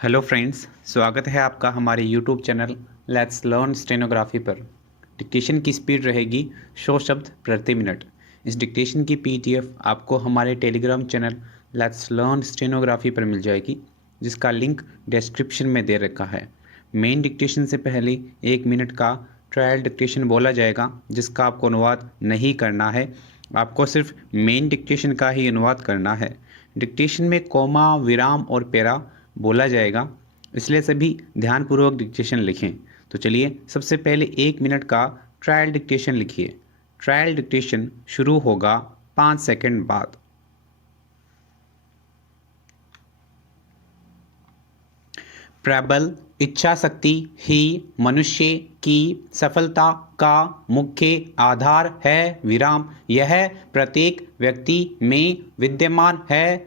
Hello friends, स्वागत है आपका हमारे YouTube channel let's learn stenography पर। डिक्टेशन की स्पीड रहेगी 100 शब्द प्रति मिनट। इस डिक्टेशन की पीडीएफ आपको हमारे Telegram channel let's learn stenography पर मिल जाएगी, जिसका लिंक डिस्क्रिप्शन में दे रखा है। मेन डिक्टेशन से पहले 1 मिनट का ट्रायल डिक्टेशन बोला जाएगा, जिसका आपको अनुवाद नहीं करना है। आपको सिर्फ मेन डिक्टेशन का ही अनुवाद करना है। डिक्टेशन में कॉमा, विराम और पैरा बोला जाएगा, इसलिए सभी ध्यानपूर्वक डिक्टेशन लिखें। तो चलिए सबसे पहले 1 मिनट का ट्रायल डिक्टेशन लिखिए। ट्रायल डिक्टेशन शुरू होगा 5 सेकंड बाद। प्रबल इच्छा शक्ति ही मनुष्य की सफलता का मुख्य आधार है। विराम यह प्रत्येक व्यक्ति में विद्यमान है,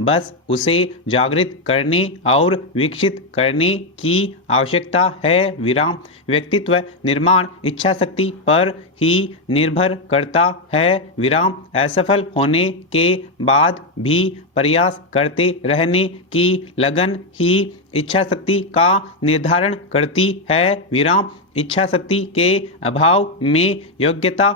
बस उसे जागृत करने और विकसित करने की आवश्यकता है। विराम व्यक्तित्व निर्माण इच्छा शक्ति पर ही निर्भर करता है। विराम असफल होने के बाद भी प्रयास करते रहने की लगन ही इच्छा शक्ति का निर्धारण करती है। विराम इच्छा शक्ति के अभाव में योग्यता,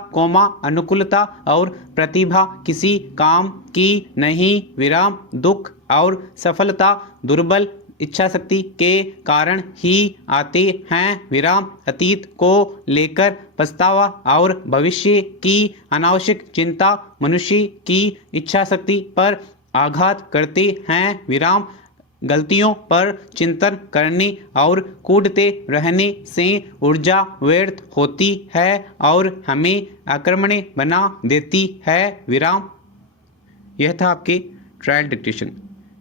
अनुकूलता और प्रतिभा किसी काम की नहीं। विराम दुख और सफलता दुर्बल इच्छा शक्ति के कारण ही आते हैं। विराम अतीत को लेकर पछतावा और भविष्य की अनावश्यक चिंता मनुष्य की इच्छा शक्ति पर आघात करते हैं। विराम गलतियों पर चिंतन करने और कूदते रहने से ऊर्जा व्यर्थ होती है और हमें आक्रमणे बना देती है। विराम यह था आपके ट्रायल डिक्टेशन।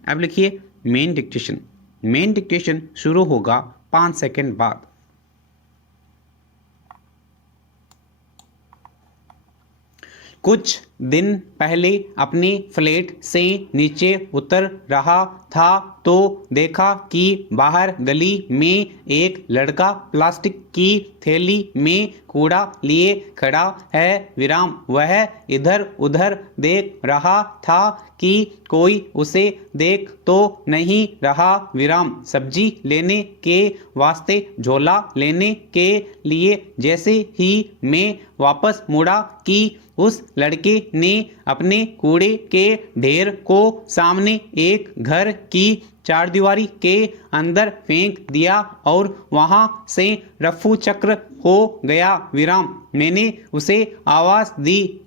अब लिखिए मेन डिक्टेशन। मेन डिक्टेशन शुरू होगा 5 सेकंड बाद। कुछ दिन पहले अपने फ्लैट से नीचे उतर रहा था तो देखा कि बाहर गली में एक लड़का प्लास्टिक की थैली में कूड़ा लिए खड़ा है। विराम वह इधर उधर देख रहा था कि कोई उसे देख तो नहीं रहा। विराम सब्जी लेने के वास्ते झोला लेने के लिए जैसे ही मैं वापस मुड़ा कि उस लड़के ने अपने कूड़े के ढेर को सामने एक घर की चारदीवारी के अंदर फेंक दिया और वहां से रफू चक्र हो गया। विराम मैंने उसे आवाज दी,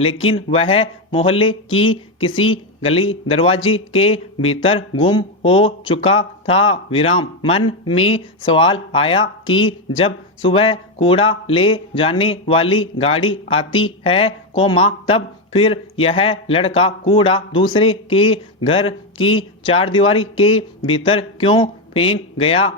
लेकिन वह मोहल्ले की किसी गली दरवाजे के भीतर गुम हो चुका था। विराम मन में सवाल आया कि जब सुबह कूड़ा ले जाने वाली गाड़ी आती है, तब फिर यह लड़का कूड़ा दूसरे के घर की चारदीवारी के भीतर क्यों फेंक गया।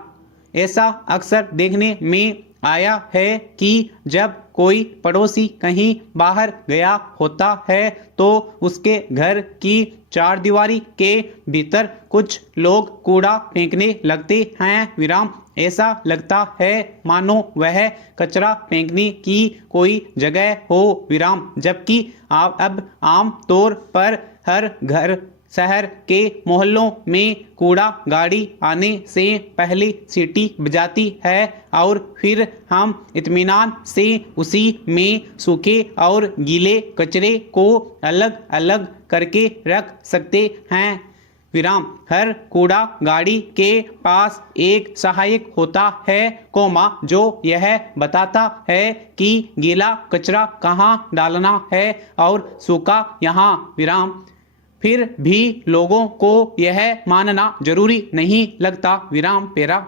ऐसा अक्सर देखने में आया है कि जब कोई पड़ोसी कहीं बाहर गया होता है तो उसके घर की चारदीवारी के भीतर कुछ लोग कूड़ा फेंकने लगते हैं। विराम ऐसा लगता है मानो वह कचरा फेंकने की कोई जगह हो। विराम जबकि अब आम तौर पर हर घर शहर के मोहल्लों में कूड़ा गाड़ी आने से पहले सीटी बजाती है और फिर हम इत्मीनान से उसी में सूखे और गीले कचरे को अलग अलग करके रख सकते हैं। विराम हर कूड़ा गाड़ी के पास एक सहायक होता है, जो यह बताता है कि गीला कचरा कहाँ डालना है और सूखा यहाँ। विराम फिर भी लोगों को यह मानना जरूरी नहीं लगता। विराम पेरा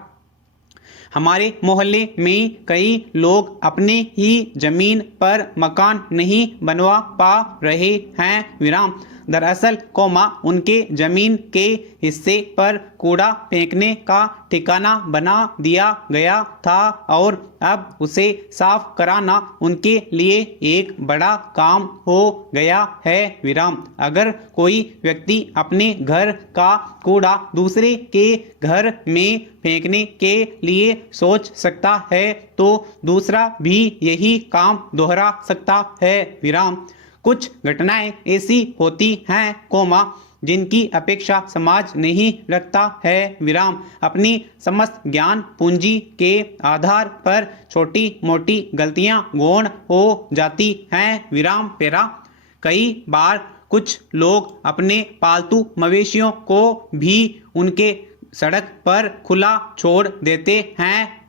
हमारे मोहल्ले में कई लोग अपने ही जमीन पर मकान नहीं बनवा पा रहे हैं। विराम दरअसल उनके जमीन के हिस्से पर कूड़ा फेंकने का ठिकाना बना दिया गया था और अब उसे साफ कराना उनके लिए एक बड़ा काम हो गया है। विराम अगर कोई व्यक्ति अपने घर का कूड़ा दूसरे के घर में फेंकने के लिए सोच सकता है तो दूसरा भी यही काम दोहरा सकता है। विराम कुछ घटनाएं ऐसी होती हैं, जिनकी अपेक्षा समाज नहीं रखता है, विराम। अपनी समस्त ज्ञान पूंजी के आधार पर छोटी मोटी गलतियां गौण हो जाती हैं, विराम पेरा। कई बार कुछ लोग अपने पालतू मवेशियों को भी उनके सड़क पर खुला छोड़ देते हैं,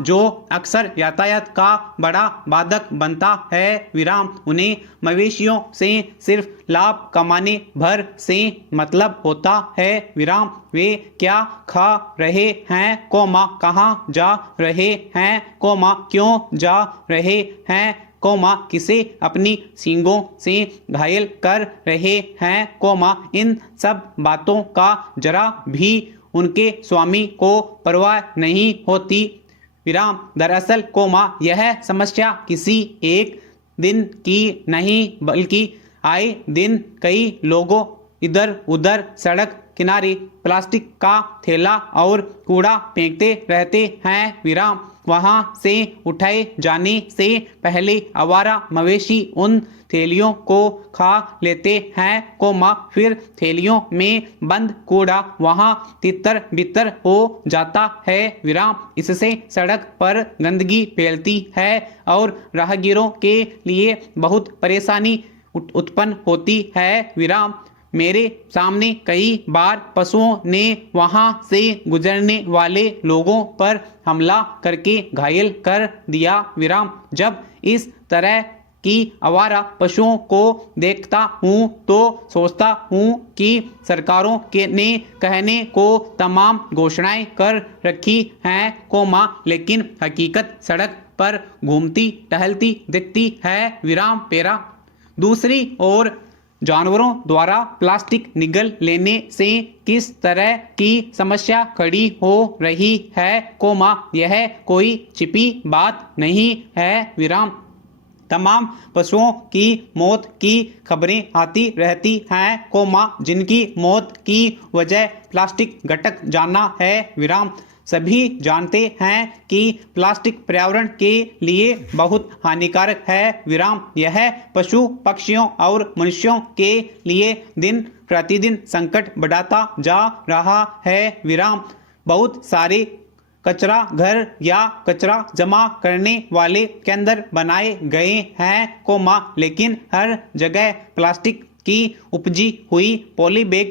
जो अक्सर यातायात का बड़ा बाधक बनता है, विराम। उन्हें मवेशियों से सिर्फ लाभ कमाने भर से मतलब होता है, विराम। वे क्या खा रहे हैं, कहाँ जा रहे हैं, क्यों जा रहे हैं, किसे अपनी सींगों से घायल कर रहे हैं, इन सब बातों का जरा भी उनके स्वामी को परवाह नहीं होती, विराम। दरअसल यह समस्या किसी एक दिन की नहीं बल्कि आए दिन कई लोगों इधर उधर सड़क किनारे प्लास्टिक का थैला और कूड़ा फेंकते रहते हैं, विराम। वहां से उठाए जाने से पहले आवारा मवेशी उन थैलियों को खा लेते हैं, फिर थैलियों में बंद कूड़ा वहां तितर बितर हो जाता है, विराम। इससे सड़क पर गंदगी फैलती है और राहगीरों के लिए बहुत परेशानी उत्पन्न होती है, विराम। मेरे सामने कई बार पशुओं ने वहां से गुजरने वाले लोगों पर हमला करके घायल कर दिया, विराम। जब इस तरह की आवारा पशुओं को देखता हूँ तो सोचता हूँ कि सरकारों के ने कहने को तमाम घोषणाएं कर रखी हैं, लेकिन हकीकत सड़क पर घूमती टहलती दिखती है, विराम पेरा। दूसरी ओर जानवरों द्वारा प्लास्टिक निगल लेने से किस तरह की समस्या खड़ी हो रही है, यह कोई छिपी बात नहीं है, विराम। तमाम पशुओं की मौत की खबरें आती रहती हैं, जिनकी मौत की वजह प्लास्टिक घटक जाना है, विराम। सभी जानते हैं कि प्लास्टिक पर्यावरण के लिए बहुत हानिकारक है, विराम। यह पशु पक्षियों और मनुष्यों के लिए दिन प्रतिदिन संकट बढ़ाता जा रहा है, विराम। बहुत सारे कचरा घर या कचरा जमा करने वाले केंद्र बनाए गए हैं, लेकिन हर जगह प्लास्टिक की उपजी हुई पॉलीबैग,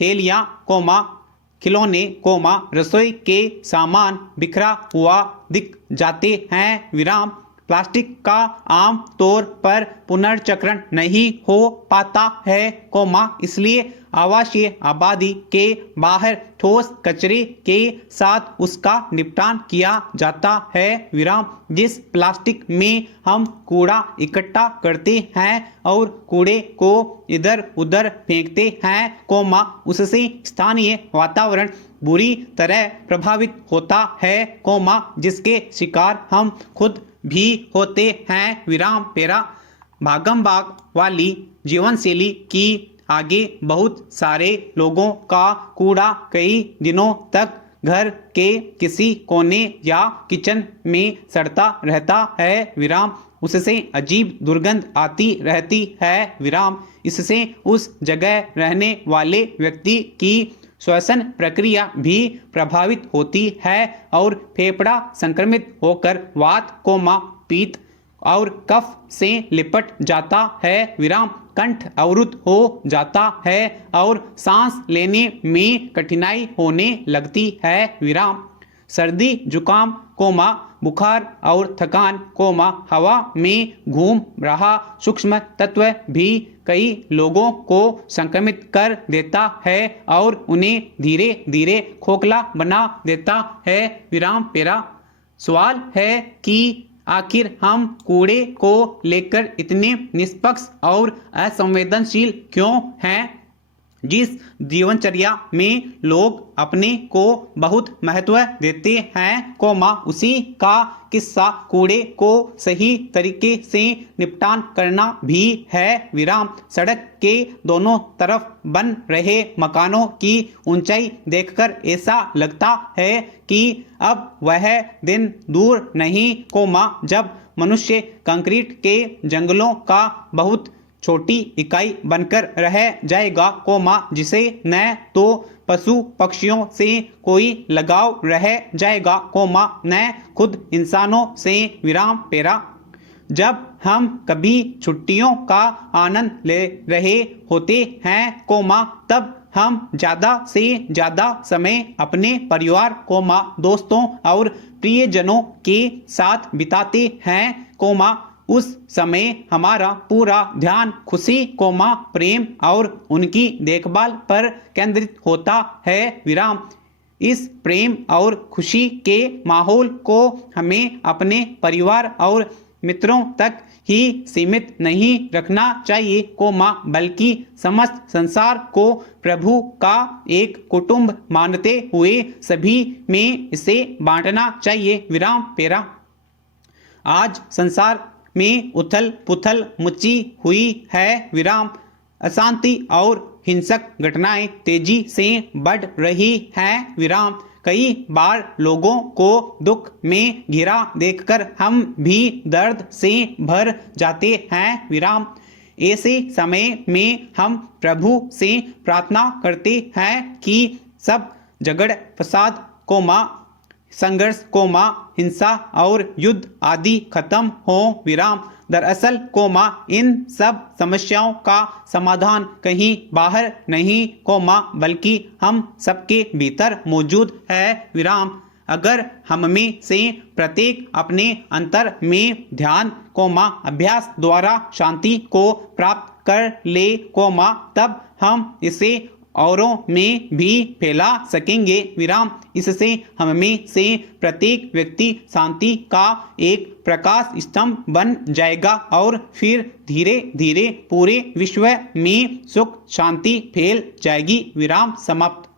थैलियाँ, खिलौने, रसोई के सामान बिखरा हुआ दिख जाते हैं, विराम। प्लास्टिक का आम तौर पर पुनर्चक्रण नहीं हो पाता है, इसलिए आवासीय आबादी के बाहर ठोस कचरे के साथ उसका निपटान किया जाता है, विराम। जिस प्लास्टिक में हम कूड़ा इकट्ठा करते हैं और कूड़े को इधर उधर फेंकते हैं, उससे स्थानीय वातावरण बुरी तरह प्रभावित होता है, जिसके शिकार हम खुद भी होते हैं, विराम पेरा। भागम भाग वाली जीवन शैली की आगे बहुत सारे लोगों का कूड़ा कई दिनों तक घर के किसी कोने या किचन में सड़ता रहता है, विराम। उससे अजीब दुर्गंध आती रहती है, विराम। इससे उस जगह रहने वाले व्यक्ति की श्वसन प्रक्रिया भी प्रभावित होती है और फेफड़ा संक्रमित होकर वात, पित्त और कफ से लिपट जाता है, विराम। कंठ अवरुद्ध हो जाता है और सांस लेने में कठिनाई होने लगती है, विराम। सर्दी जुकाम, बुखार और थकान, हवा में घूम रहा सूक्ष्म तत्व भी कई लोगों को संक्रमित कर देता है और उन्हें धीरे धीरे खोखला बना देता है, विराम पेरा। सवाल है कि आखिर हम कूड़े को लेकर इतने निष्पक्ष और असंवेदनशील क्यों हैं? जिस जीवनचर्या में लोग अपने को बहुत महत्व देते हैं, उसी का किस्सा कूड़े को सही तरीके से निपटान करना भी है, विराम। सड़क के दोनों तरफ बन रहे मकानों की ऊंचाई देखकर ऐसा लगता है कि अब वह दिन दूर नहीं, जब मनुष्य कंक्रीट के जंगलों का बहुत छोटी इकाई बनकर रह जाएगा, जिसे न तो पशु पक्षियों से कोई लगाव रह जाएगा, न खुद इंसानों से। विराम पेरा। जब हम कभी छुट्टियों का आनंद ले रहे होते हैं, तब हम ज़्यादा से ज़्यादा समय अपने परिवार, दोस्तों और प्रियजनों के साथ बिताते हैं, उस समय हमारा पूरा ध्यान खुशी, प्रेम और उनकी देखभाल पर केंद्रित होता है। विराम। इस प्रेम और खुशी के माहौल को हमें अपने परिवार और मित्रों तक ही सीमित नहीं रखना चाहिए, बल्कि समस्त संसार को प्रभु का एक कुटुंब मानते हुए सभी में इसे बांटना चाहिए। विराम पेरा। आज संसार में उथल पुथल मची हुई है। विराम। अशांति और हिंसक घटनाएं तेजी से बढ़ रही हैं। विराम। कई बार लोगों को दुख में घिरा देखकर हम भी दर्द से भर जाते हैं। विराम। ऐसे समय में हम प्रभु से प्रार्थना करते हैं कि सब झगड़ फसाद, संघर्ष, हिंसा और युद्ध आदि खत्म हो। विराम। दरअसल, इन सब समस्याओं का समाधान कहीं बाहर नहीं, बल्कि हम सबके भीतर मौजूद है। विराम। अगर हम में से प्रत्येक अपने अंतर में ध्यान, अभ्यास द्वारा शांति को प्राप्त कर ले, तब हम इसे औरों में भी फैला सकेंगे। विराम। इससे हम में से प्रत्येक व्यक्ति शांति का एक प्रकाश स्तंभ बन जाएगा और फिर धीरे धीरे पूरे विश्व में सुख शांति फैल जाएगी। विराम समाप्त।